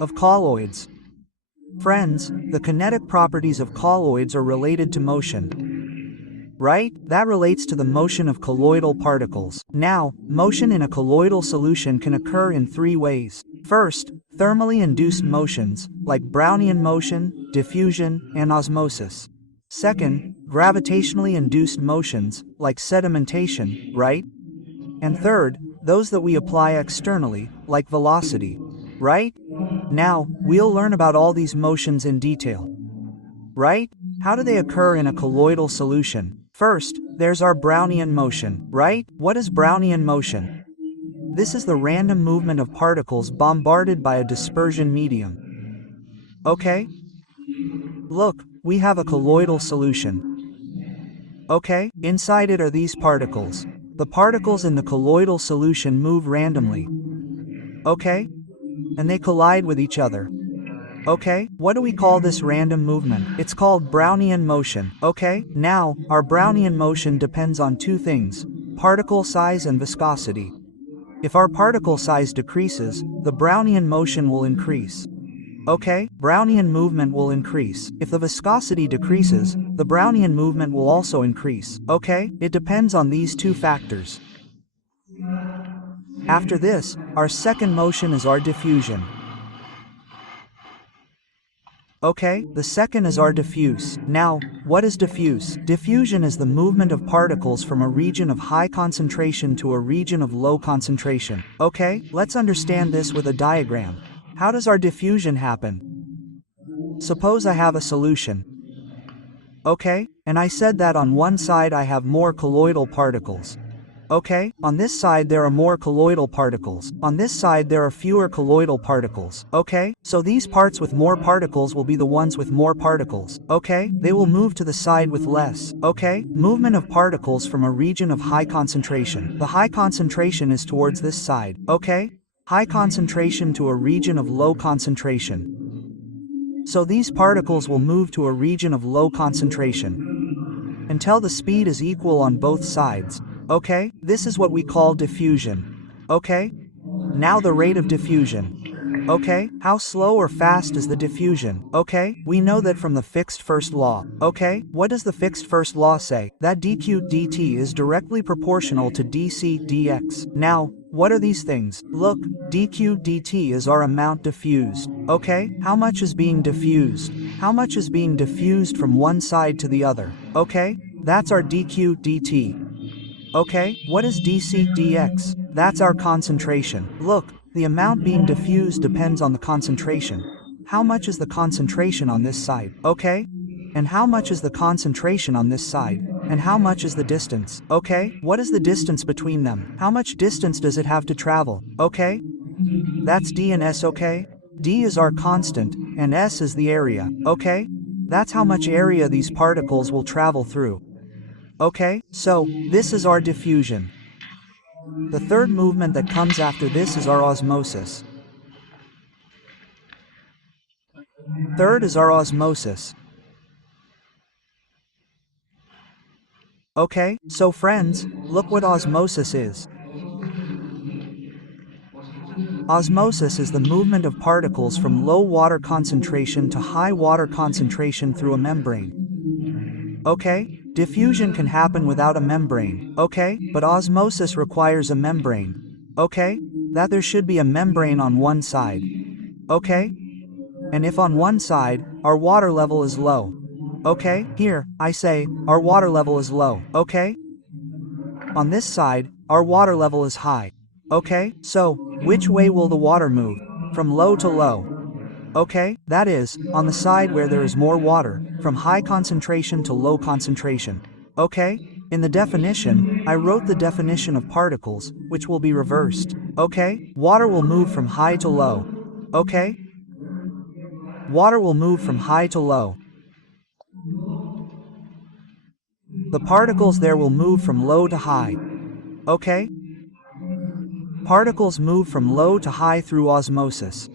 Of colloids. Friends, the kinetic properties of colloids are related to motion. Right? That relates to the motion of colloidal particles. Now, motion in a colloidal solution can occur in three ways. First, thermally induced motions, like Brownian motion, diffusion, and osmosis. Second, gravitationally induced motions, like sedimentation, right? And third, those that we apply externally, like velocity. Right? Now, we'll learn about all these motions in detail. Right? How do they occur in a colloidal solution? First, there's our Brownian motion, right? What is Brownian motion? This is the random movement of particles bombarded by a dispersion medium. Okay? Look, we have a colloidal solution. Okay, inside it are these particles. The particles in the colloidal solution move randomly. Okay? And they collide with each other. Okay, what do we call this random movement? It's called Brownian motion. Okay, now, our Brownian motion depends on two things: particle size and viscosity. If our particle size decreases, the Brownian motion will increase. Okay, Brownian movement will increase. If the viscosity decreases, the Brownian movement will also increase. Okay, it depends on these two factors. After this, our second motion is our diffusion. Okay, the second is our diffuse. Now, what is diffuse? Diffusion is the movement of particles from a region of high concentration to a region of low concentration. Okay, let's understand this with a diagram. How does our diffusion happen? Suppose I have a solution. Okay, and I said that on one side I have more colloidal particles. Okay, on this side there are more colloidal particles. On this side there are fewer colloidal particles. Okay, so these parts with more particles will be the ones with more particles. Okay, they will move to the side with less. Okay, movement of particles from a region of high concentration. The high concentration is towards this side. Okay, high concentration to a region of low concentration. So these particles will move to a region of low concentration until the speed is equal on both sides. Okay, this is what we call diffusion. Okay, now the rate of diffusion. Okay, how slow or fast is the diffusion? Okay, we know that from the fixed first law. Okay, what does the fixed first law say? That dq dt is directly proportional to dc dx. Now, what are these things? Look, dq dt is our amount diffused. Okay, how much is being diffused? How much is being diffused from one side to the other? Okay, that's our dq dt. Okay, what is dc dx? That's our concentration. Look, the amount being diffused depends on the concentration. How much is the concentration on this side? Okay? And how much is the concentration on this side? And how much is the distance? Okay? What is the distance between them? How much distance does it have to travel? Okay? That's d and s, okay? D is our constant, and s is the area, okay? That's how much area these particles will travel through. Okay, so, this is our diffusion. The third movement that comes after this is our osmosis. Third is our osmosis. Okay, so friends, look what osmosis is. Osmosis is the movement of particles from low water concentration to high water concentration through a membrane. Okay? Diffusion can happen without a membrane, okay, but osmosis requires a membrane, okay, that there should be a membrane on one side, okay, and if on one side, our water level is low, okay, here, I say, our water level is low, okay, on this side, our water level is high, okay, so, which way will the water move? From low to low. Okay, that is, on the side where there is more water, from high concentration to low concentration. Okay, in the definition, I wrote the definition of particles, which will be reversed. Okay, water will move from high to low. Okay, water will move from high to low. The particles there will move from low to high. Okay, particles move from low to high through osmosis.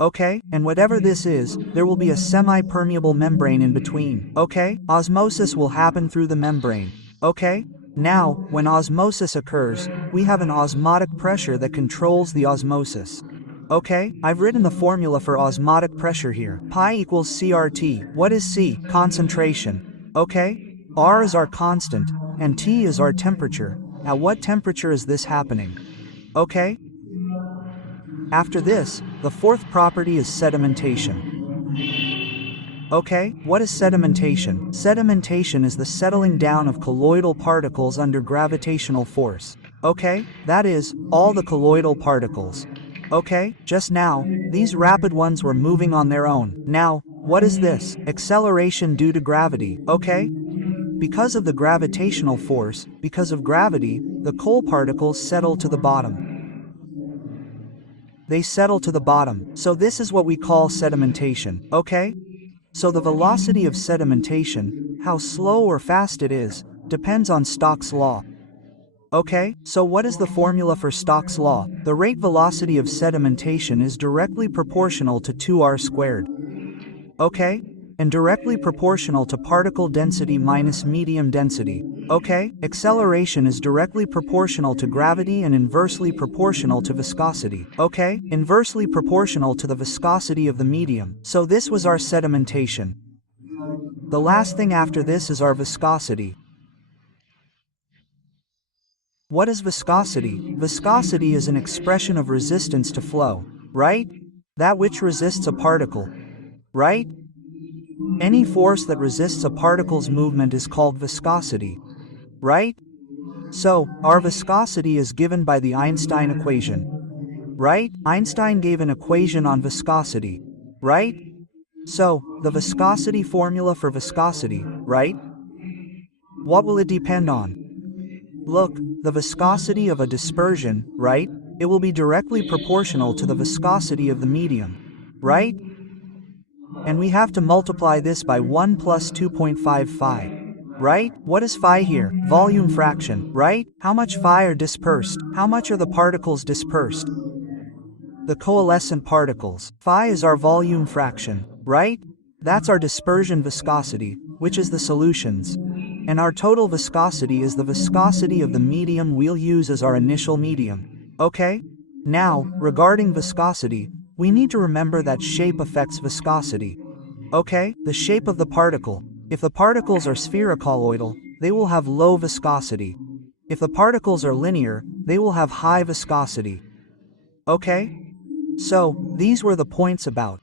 Okay, and whatever this is, there will be a semi-permeable membrane in between. Okay, osmosis will happen through the membrane. Okay, now, when osmosis occurs, we have an osmotic pressure that controls the osmosis. Okay, I've written the formula for osmotic pressure here. Pi equals CRT. What is C? Concentration. Okay? R is our constant, and T is our temperature. At what temperature is this happening? Okay? After this, the fourth property is sedimentation. Okay, what is sedimentation? Sedimentation is the settling down of colloidal particles under gravitational force. Okay, that is, all the colloidal particles. Okay, just now, these rapid ones were moving on their own. Now, what is this? Acceleration due to gravity. Okay? Because of the gravitational force, because of gravity, the coal particles settle to the bottom. They settle to the bottom, so this is what we call sedimentation. Okay? So the velocity of sedimentation, how slow or fast it is, depends on Stokes' law. Okay, so what is the formula for Stokes' law? The rate velocity of sedimentation is directly proportional to 2r squared. Okay? And directly proportional to particle density minus medium density. Okay? Acceleration is directly proportional to gravity and inversely proportional to viscosity. Okay? Inversely proportional to the viscosity of the medium. So this was our sedimentation. The last thing after this is our viscosity. What is viscosity? Viscosity is an expression of resistance to flow, right? That which resists a particle, right? Any force that resists a particle's movement is called viscosity, right? So, our viscosity is given by the Einstein equation, right? Einstein gave an equation on viscosity, right? So, the viscosity formula for viscosity, right? What will it depend on? Look, the viscosity of a dispersion, right? It will be directly proportional to the viscosity of the medium, right? And we have to multiply this by 1 plus 2.5 phi. Right? What is phi here? Volume fraction, right? How much phi are dispersed? How much are the particles dispersed? The coalescent particles. Phi is our volume fraction, right? That's our dispersion viscosity, which is the solutions. And our total viscosity is the viscosity of the medium we'll use as our initial medium. Okay? Now, regarding viscosity, we need to remember that shape affects viscosity. Okay? The shape of the particle. If the particles are sphericolloidal, they will have low viscosity. If the particles are linear, they will have high viscosity. Okay? So, these were the points about